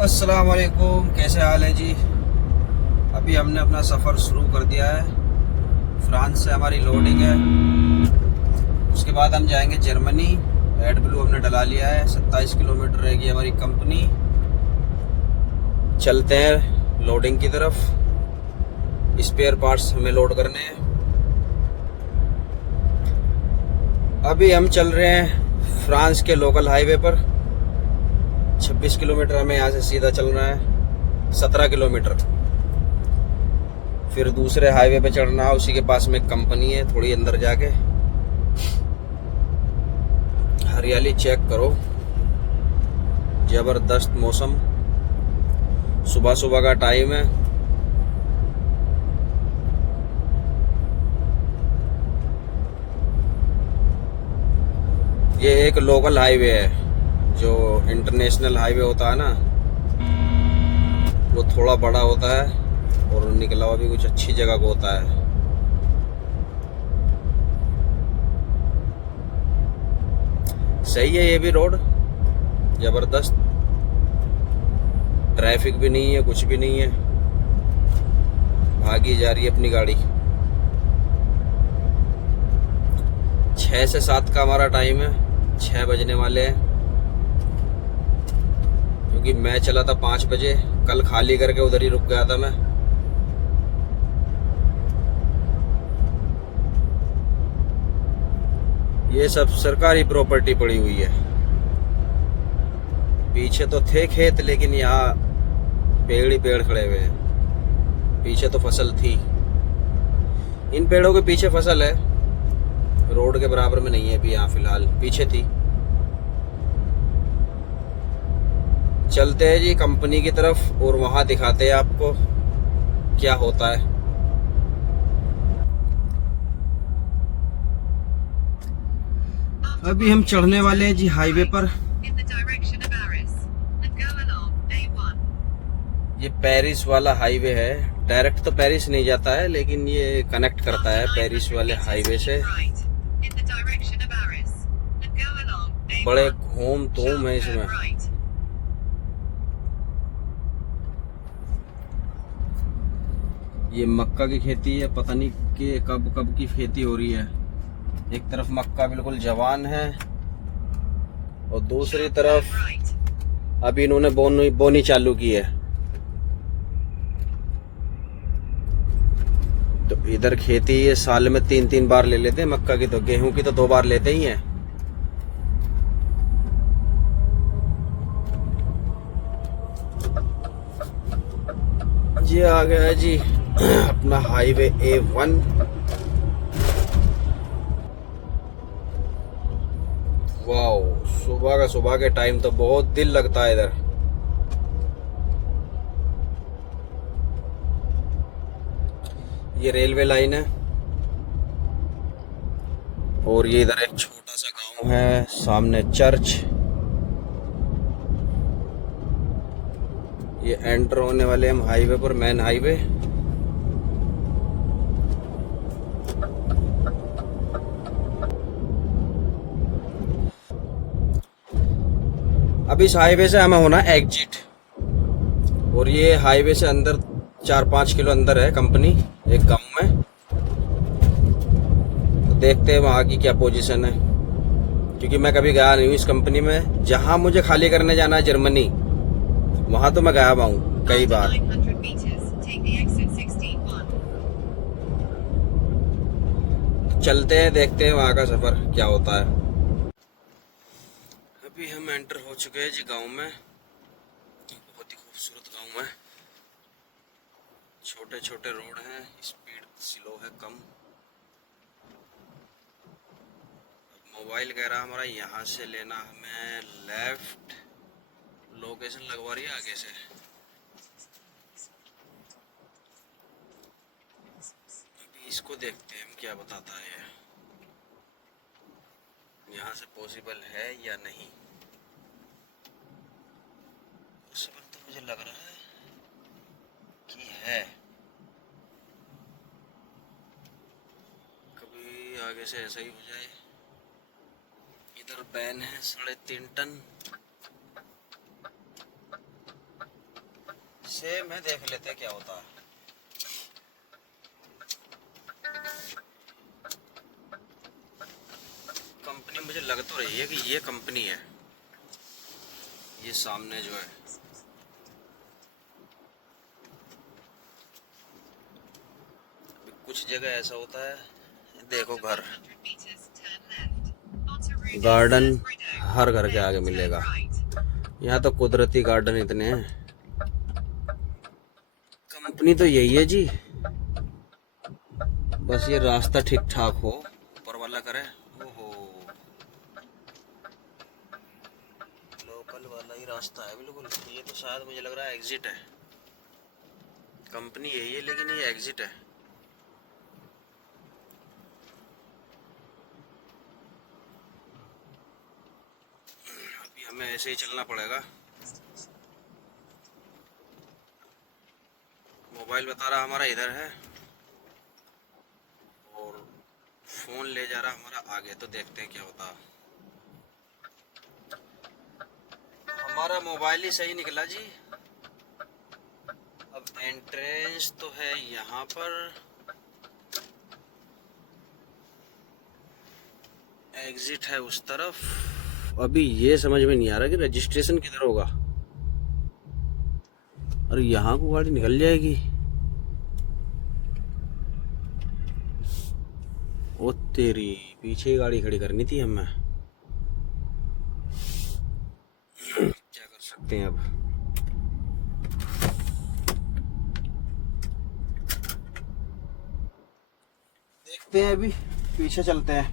अस्सलाम वालेकुम, कैसे हाल है जी। अभी हमने अपना सफ़र शुरू कर दिया है। फ्रांस से हमारी लोडिंग है। उसके बाद हम जाएंगे जर्मनी। एड ब्लू हमने डला लिया है। 27 किलोमीटर रहेगी हमारी कंपनी। चलते हैं लोडिंग की तरफ। स्पेयर पार्ट्स हमें लोड करने हैं। अभी हम चल रहे हैं फ्रांस के लोकल हाईवे पर। 26 किलोमीटर हमें यहाँ से सीधा चलना है। 17 किलोमीटर फिर दूसरे हाईवे पे चढ़ना है। उसी के पास में एक कंपनी है, थोड़ी अंदर जाके। हरियाली चेक करो, जबरदस्त मौसम। सुबह सुबह का टाइम है। ये एक लोकल हाईवे है। जो इंटरनेशनल हाईवे होता है ना, वो थोड़ा बड़ा होता है और निकला हुआ भी कुछ अच्छी जगह को होता है। सही है ये भी रोड, जबरदस्त। ट्रैफिक भी नहीं है, कुछ भी नहीं है। भागी जा रही है अपनी गाड़ी। 6 से 7 का हमारा टाइम है। 6 बजने वाले हैं, क्योंकि मैं चला था 5 बजे। कल खाली करके उधर ही रुक गया था मैं। ये सब सरकारी प्रॉपर्टी पड़ी हुई है। पीछे तो थे खेत, लेकिन यहाँ पेड़ ही पेड़ खड़े हुए हैं। पीछे तो फसल थी। इन पेड़ों के पीछे फसल है, रोड के बराबर में नहीं है अभी। यहाँ फिलहाल पीछे थी। चलते हैं जी कंपनी की तरफ और वहां दिखाते हैं आपको क्या होता है। अभी हम चढ़ने वाले हैं जी हाईवे पर। ये पेरिस वाला हाईवे है। डायरेक्ट तो पेरिस नहीं जाता है, लेकिन ये कनेक्ट करता है पेरिस वाले हाईवे से। बड़े घूम तूम है इसमें। ये मक्का की खेती है, पता नहीं कि कब कब की खेती हो रही है। एक तरफ मक्का बिल्कुल जवान है और दूसरी तरफ अभी इन्होंने बोनी चालू की है। तो इधर खेती ये साल में 3-3 बार ले लेते हैं मक्का की। तो गेहूं की तो 2 बार लेते ही हैं। ये आ गया है जी अपना हाईवे A1। वाओ, सुबह के टाइम तो बहुत दिल लगता है इधर। ये रेलवे लाइन है और ये इधर एक छोटा सा गांव है, सामने चर्च। ये एंटर होने वाले हम हाईवे पर, मेन हाईवे। अब इस हाईवे से हमें होना एग्जिट। और ये हाईवे से अंदर 4-5 किलो अंदर है कंपनी, एक गांव में। तो देखते हैं वहाँ की क्या पोजीशन है, क्योंकि मैं कभी गया नहीं हूँ इस कंपनी में। जहाँ मुझे खाली करने जाना है जर्मनी, वहाँ तो मैं गया हुआ हूँ कई बार। चलते हैं, देखते हैं वहाँ का सफर क्या होता है। अभी हम एंटर हो चुके हैं जी गांव में। बहुत ही खूबसूरत गांव है। छोटे छोटे रोड हैं, स्पीड स्लो है, कम। मोबाइल कह रहा हमारा यहाँ से लेना हमें लेफ्ट। लोकेशन लगवा रही है आगे से। अभी इसको देखते हैं हम क्या बताता है। यहाँ से पॉसिबल है या नहीं। पॉसिबल तो मुझे लग रहा है कि है। कभी आगे से ऐसा ही हो जाए। इधर बैन है 3.5 टन। सेम है, देख लेते क्या होता है। कंपनी मुझे लग तो रही है कि ये कंपनी है, ये सामने जो है। कुछ जगह ऐसा होता है, देखो घर, गार्डन हर घर के आगे मिलेगा। यहाँ तो कुदरती गार्डन इतने हैं। कंपनी तो यही है जी, बस ये रास्ता ठीक ठाक हो, ऊपर वाला करे। ओहो, लोकल वाला ही रास्ता है बिल्कुल। ये तो शायद मुझे लग रहा है एग्जिट है। कंपनी यही है लेकिन ये एग्जिट है। अभी हमें ऐसे ही चलना पड़ेगा। मोबाइल बता रहा हमारा इधर है और फोन ले जा रहा हमारा आगे, तो देखते हैं क्या होता है। हमारा मोबाइल ही सही निकला जी। अब एंट्रेंस तो है यहाँ पर, एग्जिट है उस तरफ। अभी ये समझ में नहीं आ रहा कि रजिस्ट्रेशन किधर होगा। और यहाँ को गाड़ी निकल जाएगी। ओ तेरी, पीछे गाड़ी खड़ी करनी थी हमें। क्या कर सकते हैं अब। देखते हैं, अभी पीछे चलते हैं।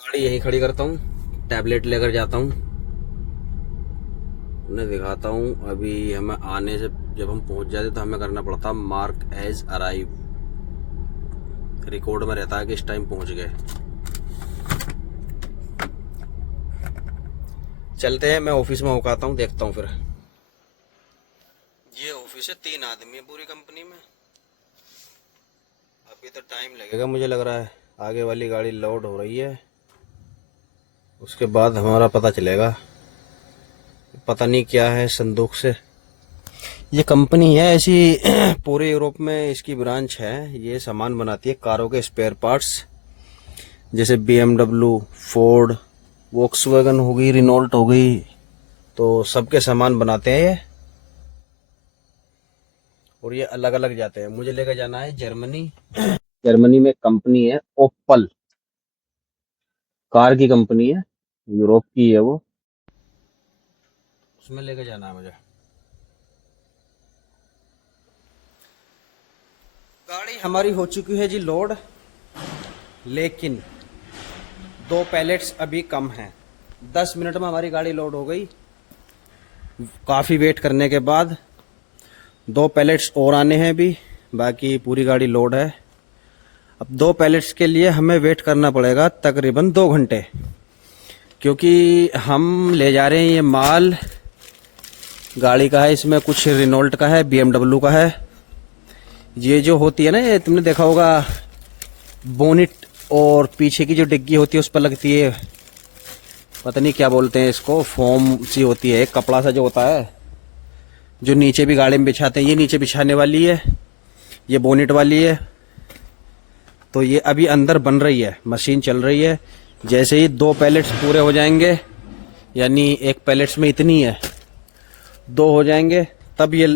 गाड़ी यहीं खड़ी करता हूँ, टैबलेट लेकर जाता हूँ, उन्हें दिखाता हूँ। अभी हमें आने से जब हम पहुंच जाते तो हमें करना पड़ता मार्क एज अराइव। रिकॉर्ड में रहता है कि इस टाइम पहुंच गए। चलते हैं, मैं ऑफिस में होकाता हूँ, देखता हूँ फिर। ये ऑफिस है, 3 आदमी है पूरी कंपनी में। अभी तो टाइम लगेगा मुझे लग रहा है। आगे वाली गाड़ी लोड हो रही है, उसके बाद हमारा पता चलेगा। पता नहीं क्या है संदूक से। ये कंपनी है ऐसी, पूरे यूरोप में इसकी ब्रांच है। ये सामान बनाती है कारों के स्पेयर पार्ट्स, जैसे BMW, फोर्ड, वोक्सवैगन हो गई, रिनॉल्ट हो गई, तो सबके सामान बनाते हैं ये। और ये अलग अलग जाते हैं। मुझे लेकर जाना है जर्मनी। जर्मनी में कंपनी है ओप्पल, कार की कंपनी है, यूरोप की है वो। उसमें लेकर जाना है मुझे। गाड़ी हमारी हो चुकी है जी लोड, लेकिन 2 पैलेट्स अभी कम हैं। 10 मिनट में हमारी गाड़ी लोड हो गई। काफ़ी वेट करने के बाद 2 पैलेट्स और आने हैं अभी, बाकी पूरी गाड़ी लोड है। अब 2 पैलेट्स के लिए हमें वेट करना पड़ेगा तकरीबन 2 घंटे, क्योंकि हम ले जा रहे हैं ये माल गाड़ी का है। इसमें कुछ रिनॉल्ट का है, BMW का है। ये जो होती है ना, ये तुमने देखा होगा, बोनेट और पीछे की जो डिग्गी होती है उस पर लगती है, पता नहीं क्या बोलते हैं इसको, फोम सी होती है, एक कपड़ा सा जो होता है, जो नीचे भी गाड़ी में बिछाते हैं। ये नीचे बिछाने वाली है, ये बोनेट वाली है। तो ये अभी अंदर बन रही है, मशीन चल रही है। जैसे ही 2 पैलेट्स पूरे हो जाएंगे, यानी एक पैलेट्स में इतनी है, 2 हो जाएंगे, तब ये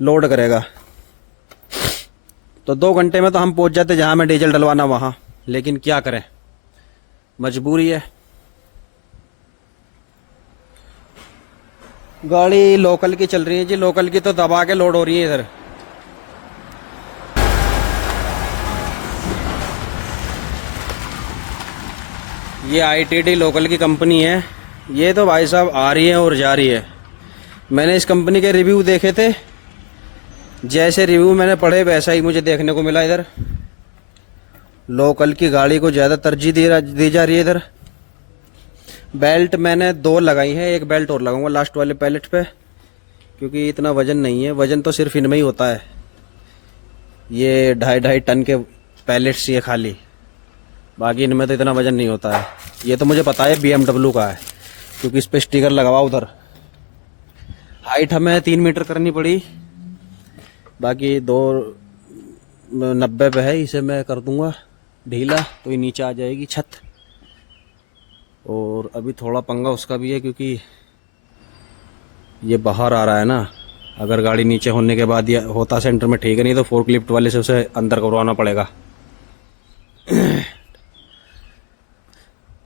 लोड करेगा। तो 2 घंटे में तो हम पहुंच जाते जहां में डीजल डलवाना वहां, लेकिन क्या करें, मजबूरी है। गाड़ी लोकल की चल रही है जी, लोकल की तो दबा के लोड हो रही है इधर। ये ITD लोकल की कंपनी है। ये तो भाई साहब आ रही है और जा रही है। मैंने इस कंपनी के रिव्यू देखे थे, जैसे रिव्यू मैंने पढ़े वैसा ही मुझे देखने को मिला। इधर लोकल की गाड़ी को ज़्यादा तरजीह दी जा रही है इधर। बेल्ट मैंने 2 लगाई है, एक बेल्ट और लगाऊंगा लास्ट वाले पैलेट पे, क्योंकि इतना वजन नहीं है। वजन तो सिर्फ इनमें ही होता है, ये 2.5 टन के पैलेट्स ये खाली, बाकी इनमें तो इतना वजन नहीं होता है। ये तो मुझे पता है BMW का है, क्योंकि इस पर स्टिकर लगा हुआ उधर। हाइट हमें 3 मीटर करनी पड़ी, बाकी 290 पे है, इसे मैं कर दूंगा ढीला तो ये नीचे आ जाएगी छत। और अभी थोड़ा पंगा उसका भी है क्योंकि ये बाहर आ रहा है ना, अगर गाड़ी नीचे होने के बाद ये होता सेंटर में ठीक है, नहीं तो फोर्कलिफ्ट वाले से उसे अंदर करवाना पड़ेगा।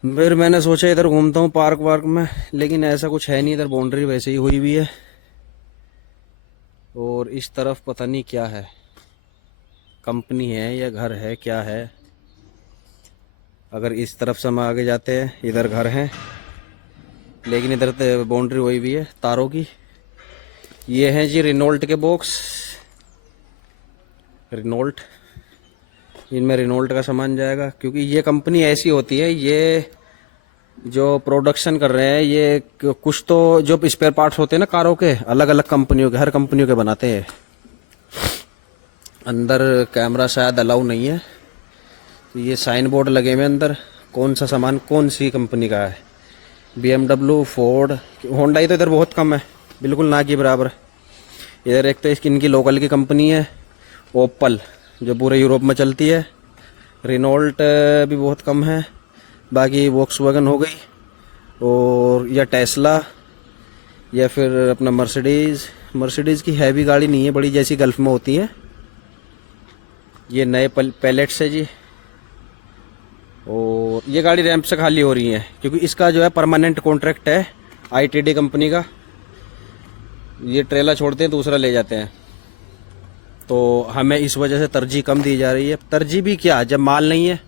फिर मैंने सोचा इधर घूमता हूँ पार्क वार्क में, लेकिन ऐसा कुछ है नहीं, इधर बाउंड्री वैसे ही हुई हुई है। और इस तरफ पता नहीं क्या है, कंपनी है या घर है क्या है। अगर इस तरफ से हम आगे जाते हैं, इधर घर हैं, लेकिन इधर तो बाउंड्री हुई हुई है तारों की। ये हैं जी रेनॉल्ट के बॉक्स, रेनॉल्ट, इनमें रेनॉल्ट का सामान जाएगा, क्योंकि ये कंपनी ऐसी होती है, ये जो प्रोडक्शन कर रहे हैं ये कुछ तो जो स्पेयर पार्ट्स होते हैं ना कारों के, अलग अलग कंपनियों के, हर कंपनियों के बनाते हैं। अंदर कैमरा शायद अलाउ नहीं है, तो ये साइन बोर्ड लगे हुए अंदर, कौन सा सामान कौन सी कंपनी का है। BMW, फोर्ड, होंडाई तो इधर बहुत कम है, बिल्कुल ना के बराबर। इधर एक तो इनकी लोकल की कंपनी है ओपल, जो पूरे यूरोप में चलती है। रेनॉल्ट भी बहुत कम है, बाकी वॉक्सवैगन हो गई, और या टेस्ला, या फिर अपना मर्सिडीज़ की हैवी गाड़ी नहीं है, बड़ी जैसी गल्फ में होती है। ये नए पैलेट्स है जी, और ये गाड़ी रैंप से खाली हो रही है क्योंकि इसका जो है परमानेंट कॉन्ट्रैक्ट है ITD कंपनी का। ये ट्रेलर छोड़ते हैं, दूसरा ले जाते हैं, तो हमें इस वजह से तरजीह कम दी जा रही है। तरजीह भी क्या, जब माल नहीं है।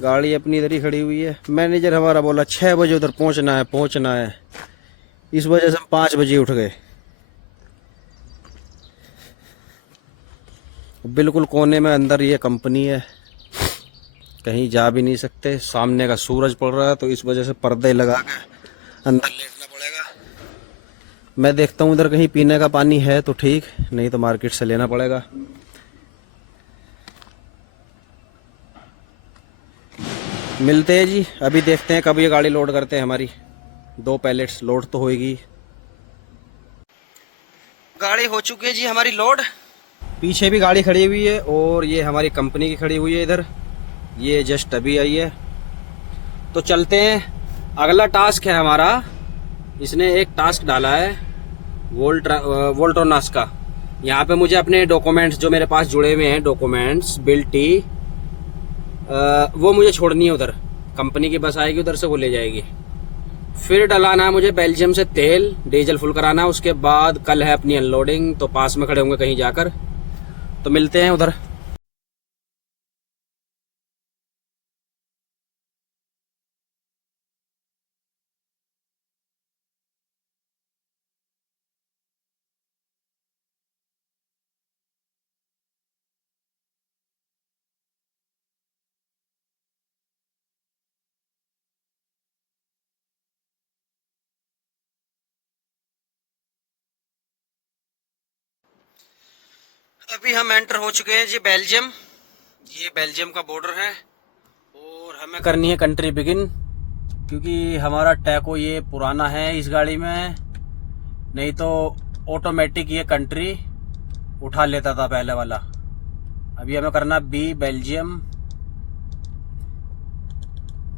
गाड़ी अपनी इधर ही खड़ी हुई है, मैनेजर हमारा बोला 6 बजे उधर पहुंचना है, इस वजह से हम 5 बजे उठ गए। बिल्कुल कोने में अंदर ये कंपनी है, कहीं जा भी नहीं सकते, सामने का सूरज पड़ रहा है, तो इस वजह से पर्दे लगा के अंदर लेटना पड़ेगा। मैं देखता हूँ इधर कहीं पीने का पानी है तो ठीक, नहीं तो मार्केट से लेना पड़ेगा। मिलते हैं जी, अभी देखते हैं कब ये गाड़ी लोड करते हैं हमारी। 2 पैलेट्स लोड तो होएगी। गाड़ी हो चुकी है जी हमारी लोड, पीछे भी गाड़ी खड़ी हुई है, और ये हमारी कंपनी की खड़ी हुई है इधर, ये जस्ट अभी आई है। तो चलते हैं, अगला टास्क है हमारा, इसने एक टास्क डाला है वोल्ट्रोनास का। यहाँ पे मुझे अपने डॉक्यूमेंट्स जो मेरे पास जुड़े हुए हैं, डॉक्यूमेंट्स, बिल्टी, वो मुझे छोड़नी है उधर। कंपनी की बस आएगी उधर से, वो ले जाएगी। फिर डलाना है मुझे बेल्जियम से तेल, डीजल फुल कराना है। उसके बाद कल है अपनी अनलोडिंग, तो पास में खड़े होंगे कहीं जाकर, तो मिलते हैं उधर। अभी हम एंटर हो चुके हैं जी बेल्जियम, ये बेल्जियम का बॉर्डर है, और हमें करनी है कंट्री बिगिन, क्योंकि हमारा टैको ये पुराना है इस गाड़ी में, नहीं तो ऑटोमेटिक ये कंट्री उठा लेता था पहले वाला। अभी हमें करना B बेल्जियम,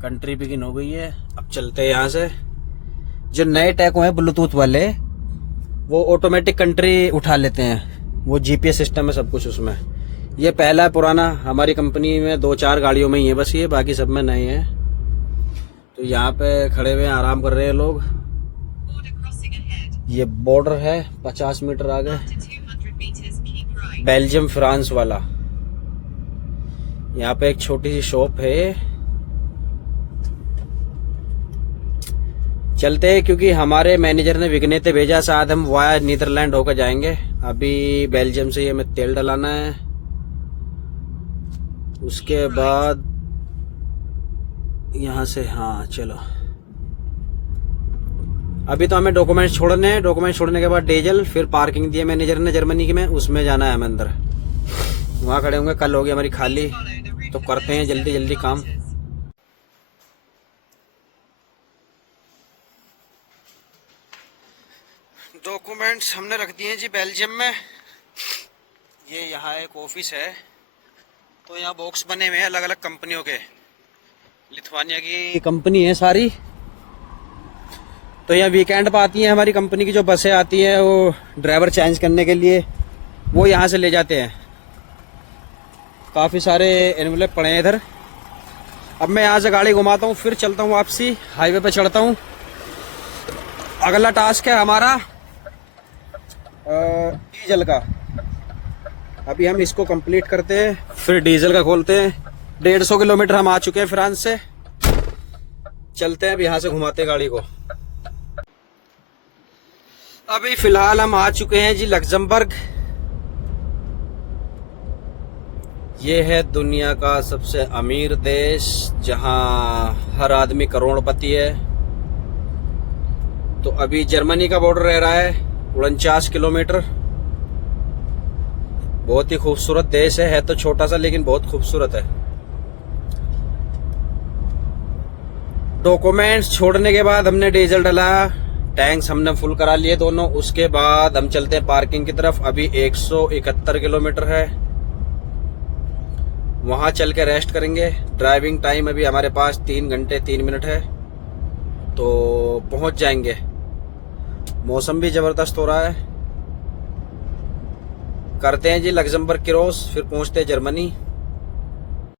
कंट्री बिगिन हो गई है। अब चलते हैं यहाँ से। जो नए टैको हैं ब्लूटूथ वाले, वो ऑटोमेटिक कंट्री उठा लेते हैं, वो GPS सिस्टम है सब कुछ उसमें। ये पहला है पुराना, हमारी कंपनी में 2-4 गाड़ियों में ही है बस ये, बाकी सब में नहीं है। तो यहाँ पे खड़े हुए आराम कर रहे हैं लोग। ये बॉर्डर है 50 मीटर आगे, बेल्जियम फ्रांस वाला। यहाँ पे एक छोटी सी शॉप है, चलते हैं, क्योंकि हमारे मैनेजर ने विघ्नेते भेजा, शायद हम वाया नीदरलैंड होकर जाएंगे। अभी बेल्जियम से ये हमें तेल डलाना है, उसके बाद यहाँ से, हाँ चलो। अभी तो हमें डॉक्यूमेंट्स छोड़ने हैं, डॉक्यूमेंट्स छोड़ने के बाद डीजल, फिर पार्किंग दी है मैनेजर ने जर्मनी की में, उसमें जाना है हमें अंदर। वहाँ खड़े होंगे, कल होगी हमारी खाली, तो करते हैं जल्दी जल्दी काम। डॉक्यूमेंट्स हमने रख दिए हैं जी बेल्जियम में। ये यहाँ एक ऑफिस है, तो यहाँ बॉक्स बने हुए हैं अलग अलग कंपनियों के। लिथुआनिया की कंपनी है सारी, तो यहाँ वीकेंड पर आती हैं हमारी कंपनी की जो बसें आती हैं, वो ड्राइवर चेंज करने के लिए वो यहाँ से ले जाते हैं। काफ़ी सारे एनवलप पड़े हैं इधर। अब मैं यहाँ से गाड़ी घुमाता हूँ, फिर चलता हूँ वापसी, हाईवे पे चढ़ता हूँ। अगला टास्क है हमारा डीजल का। अभी हम इसको कंप्लीट करते हैं, फिर डीजल का खोलते हैं। 150 किलोमीटर हम आ चुके हैं फ्रांस से। चलते हैं अब यहाँ से, घुमाते हैं गाड़ी को। अभी फिलहाल हम आ चुके हैं जी लग्जमबर्ग। ये है दुनिया का सबसे अमीर देश, जहां हर आदमी करोड़पति है। तो अभी जर्मनी का बॉर्डर रह रहा है 49 किलोमीटर। बहुत ही खूबसूरत देश है तो छोटा सा, लेकिन बहुत खूबसूरत है। डॉक्यूमेंट्स छोड़ने के बाद हमने डीजल डला, टैंक्स हमने फुल करा लिए दोनों। उसके बाद हम चलते हैं पार्किंग की तरफ। अभी 171 किलोमीटर है, वहां चल के रेस्ट करेंगे। ड्राइविंग टाइम अभी हमारे पास 3 घंटे 3 मिनट है, तो पहुंच जाएंगे। मौसम भी जबरदस्त हो रहा है। करते हैं जी लग्जमबर्ग क्रॉस, फिर पहुंचते हैं जर्मनी।